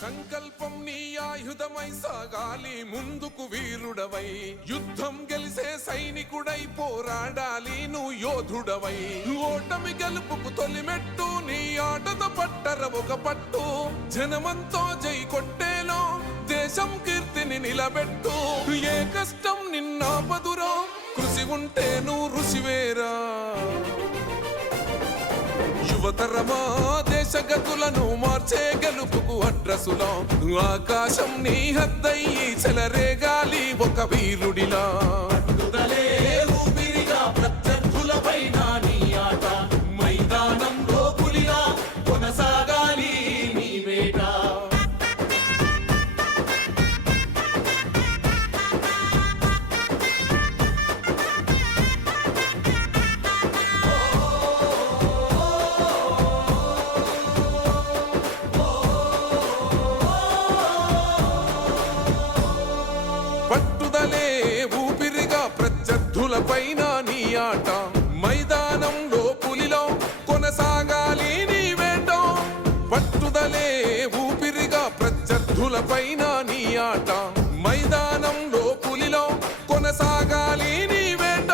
సంకల్పం నీ ఆయుధమై సాగాలి ముందుకు వీరుడవై యుద్ధం గెలిసే సైనికుడై పోరాడాలి నువ్వు యోధుడవై ఓటమి గెలుపుకు తొలిమెట్టు నీ ఆటత పట్టర ఒక పట్టు జనమంతో జై కొట్టేలో దేశం కీర్తిని నిలబెట్టు ఏ కష్టం నిన్నాపదురో కృషి ఉంటే నువ్వు రుచివేరా యువతరమా దేశగతులను మార్చే గెలుపుకు అడ్రసులో ఆకాశం నీ హద్దయ్యి చెలరేగాలి ఒక వీరుడిలా పట్టుదలే ఊపిరిగా ప్రత్యర్థులపైన నీ ఆట మైదానంలో పులిలా కొనసాగాలి నీ వేట పట్టుదలే ఊపిరిగా ప్రత్యర్థులపైన నీ ఆట మైదానంలో పులిలో కొనసాగాలి నీ వేట పట్టుదలే ఊపిరిగా ప్రత్యర్థులపైన నీ ఆట మైదానంలో పులిలో కొనసాగాలి నీ వేట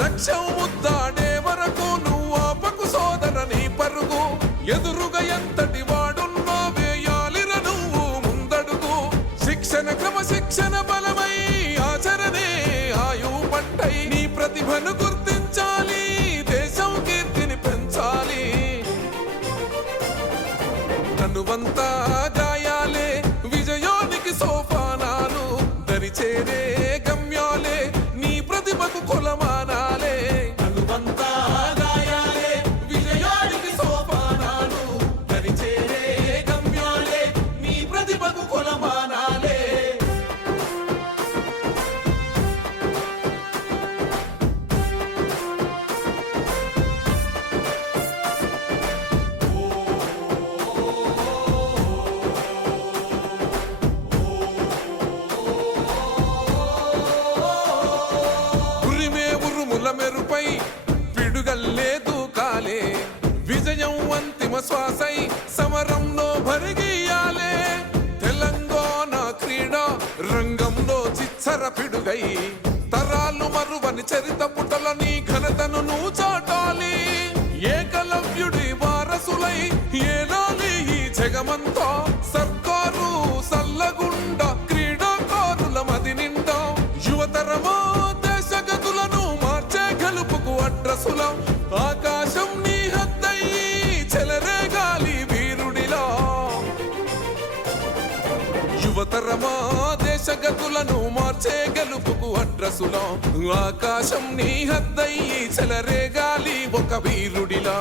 లక్ష్యం ముద్దాడే వరకు నువ్వు ఆపకు సోదర నీ పరుగు ఎదురుగా ఎంతటి వాడున్నా వేయాలిర నువ్వు ముందడుగు శిక్షణ క్రమశిక్షణ బలమై ఆచరణే ఆయువు పట్టై నీ ప్రతిభను గుర్తించాలి దేశం కీర్తిని పెంచాలి తనువంతా గాయాలే విజయానికి సోపానాలు దరిచేరే గమ్యాలే నీ ప్రతిభకు కొలమానాలే తనువంతా గాయాలే విజయానికి సోపానాలు దరిచేరే గమ్యాలే నీ ప్రతిభకు కొలమానాలే ఉరిమే ఉరుముల మెరుపై పిడుగల్లేదు కాలే విజయం అంతిమ శ్వాసై సమరంలో భరిగియాలే తెలంగాణ క్రీడా రంగంలో చిచ్చర పిడుగై తరాలు మరువని చరిత పుటల నీ ఘనతను నువ్వు చాటాలి ఏకలవ్యుడి వారసులై ఏలాలి ఈ జగమంతా సర్కారు సల్లగుండ క్రీడాకారుల మది నిండా యువతరమా దేశగతులను మార్చే గెలుపుకు అడ్రసులం ఆకాశం నీ హద్దయ్యి చెలరేగాలి వీరుడిలా యువతరమా దేశగతులను మార్చే గెలుపుకు అడ్రసులో ఆకాశం నీ హద్దయ్యి చెలరేగాలి ఒక వీరుడిలా